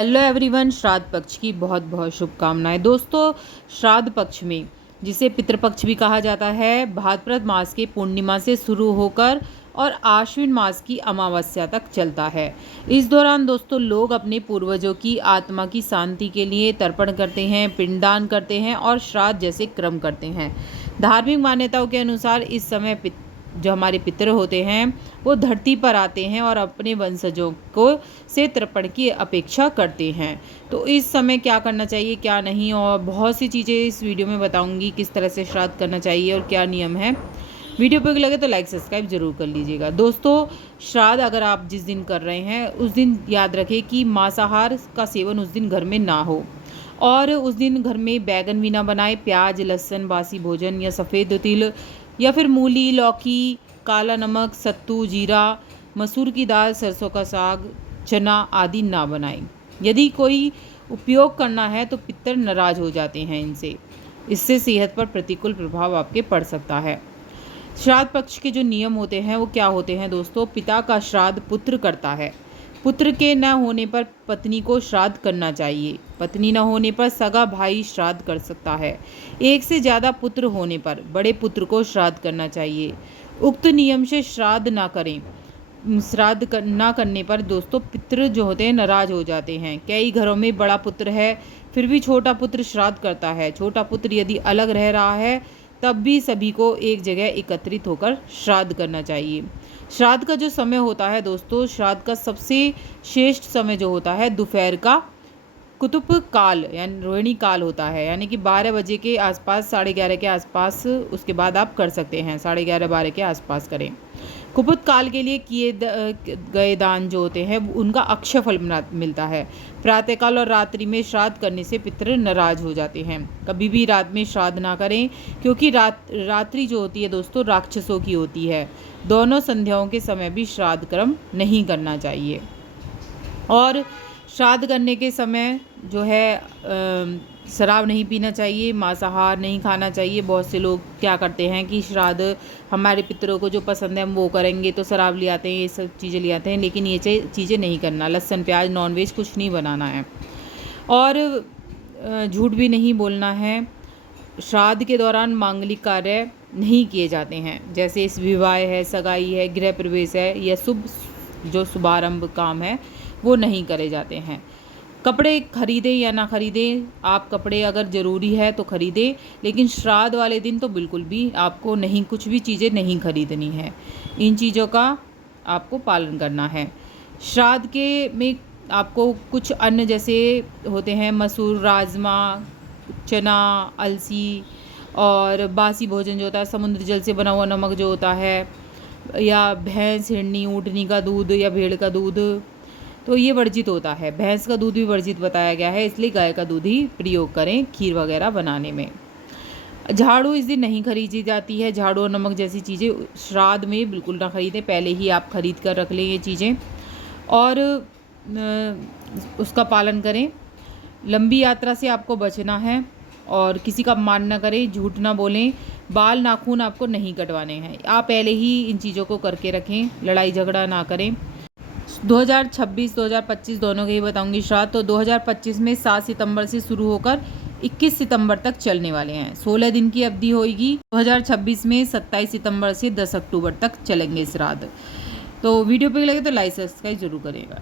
Hello everyone, श्राद्ध पक्ष की बहुत बहुत शुभकामनाएं। दोस्तों, श्राद्ध पक्ष में, जिसे पितृपक्ष भी कहा जाता है, भाद्रपद मास के पूर्णिमा से शुरू होकर और आश्विन मास की अमावस्या तक चलता है। इस दौरान दोस्तों लोग अपने पूर्वजों की आत्मा की शांति के लिए तर्पण करते हैं, पिंडदान करते हैं और श्राद्ध जैसे क्रम करते हैं। धार्मिक मान्यताओं के अनुसार इस समय जो हमारे पितर होते हैं वो धरती पर आते हैं और अपने वंशजों को से तर्पण की अपेक्षा करते हैं। तो इस समय क्या करना चाहिए, क्या नहीं, और बहुत सी चीज़ें इस वीडियो में बताऊंगी, किस तरह से श्राद्ध करना चाहिए और क्या नियम है। वीडियो पर लगे तो लाइक सब्सक्राइब जरूर कर लीजिएगा। दोस्तों, श्राद्ध अगर आप जिस दिन कर रहे हैं उस दिन याद रखें कि मांसाहार का सेवन उस दिन घर में ना हो और उस दिन घर में बैगन भी ना बनाए। प्याज, लहसुन, बासी भोजन या सफ़ेद तिल या फिर मूली, लौकी, काला नमक, सत्तू, जीरा, मसूर की दाल, सरसों का साग, चना आदि ना बनाएं। यदि कोई उपयोग करना है तो पितर नाराज हो जाते हैं इनसे। इससे सेहत पर प्रतिकूल प्रभाव आपके पड़ सकता है। श्राद्ध पक्ष के जो नियम होते हैं वो क्या होते हैं दोस्तों? पिता का श्राद्ध पुत्र करता है। पुत्र के न होने पर पत्नी को श्राद्ध करना चाहिए। पत्नी न होने पर सगा भाई श्राद्ध कर सकता है। एक से ज़्यादा पुत्र होने पर बड़े पुत्र को श्राद्ध करना चाहिए। उक्त नियम से श्राद्ध ना करें। ना करने पर दोस्तों पितृ जो होते हैं नाराज हो जाते हैं। कई घरों में बड़ा पुत्र है फिर भी छोटा पुत्र श्राद्ध करता है। छोटा पुत्र यदि अलग रह रहा है तब भी सभी को एक जगह एकत्रित होकर श्राद्ध करना चाहिए। श्राद्ध का जो समय होता है दोस्तों, श्राद्ध का सबसे श्रेष्ठ समय जो होता है दोपहर का कुतुब काल यानी रोहिणी काल होता है, यानी कि 12 बजे के आसपास, 11:30 के आसपास। उसके बाद आप कर सकते हैं, 11:30 12 के आसपास करें। कुपित काल के लिए किए गए दान जो होते हैं उनका अक्षय फल मिलता है। प्रातःकाल और रात्रि में श्राद्ध करने से पितृ नाराज हो जाते हैं। कभी भी रात में श्राद्ध ना करें, क्योंकि रात्रि जो होती है दोस्तों राक्षसों की होती है। दोनों संध्याओं के समय भी श्राद्ध कर्म नहीं करना चाहिए। और श्राद्ध करने के समय जो है शराब नहीं पीना चाहिए, मांसाहार नहीं खाना चाहिए। बहुत से लोग क्या करते हैं कि श्राद्ध हमारे पितरों को जो पसंद है हम वो करेंगे तो शराब ले आते हैं, ये सब चीज़ें ले आते हैं, लेकिन ये चीज़ें नहीं करना। लहसुन, प्याज, नॉनवेज कुछ नहीं बनाना है और झूठ भी नहीं बोलना है। श्राद्ध के दौरान मांगलिक कार्य नहीं किए जाते हैं, जैसे इस विवाह है, सगाई है, गृह प्रवेश है या जो शुभारंभ काम है वो नहीं करे जाते हैं। कपड़े खरीदें या ना खरीदें, आप कपड़े अगर ज़रूरी है तो खरीदें, लेकिन श्राद्ध वाले दिन तो बिल्कुल भी आपको नहीं, कुछ भी चीज़ें नहीं खरीदनी है। इन चीज़ों का आपको पालन करना है। श्राद्ध के में आपको कुछ अन्न जैसे होते हैं मसूर, राजमा, चना, अलसी और बासी भोजन जो होता है, समुद्र जल से बना हुआ नमक जो होता है, या भैंस, हिरनी, ऊँटनी का दूध या भेड़ का दूध, तो ये वर्जित होता है। भैंस का दूध भी वर्जित बताया गया है, इसलिए गाय का दूध ही प्रयोग करें खीर वगैरह बनाने में। झाड़ू इस दिन नहीं खरीदी जाती है। झाड़ू और नमक जैसी चीज़ें श्राद्ध में बिल्कुल ना खरीदें, पहले ही आप खरीद कर रख लें ये चीज़ें और उसका पालन करें। लंबी यात्रा से आपको बचना है और किसी का मान ना करें, झूठ ना बोलें, बाल नाखून आपको नहीं कटवाने हैं। आप पहले ही इन चीज़ों को करके रखें, लड़ाई झगड़ा ना करें। 2026 2025 दोनों के ही बताऊंगी श्राद्ध। तो 2025 में 7 सितंबर से शुरू होकर 21 सितंबर तक चलने वाले हैं। 16 दिन की अवधि होगी। 2026 में 27 सितंबर से 10 अक्टूबर तक चलेंगे श्राद्ध। तो वीडियो पे लगे तो लाइक सब्सक्राइब जरूर करेगा।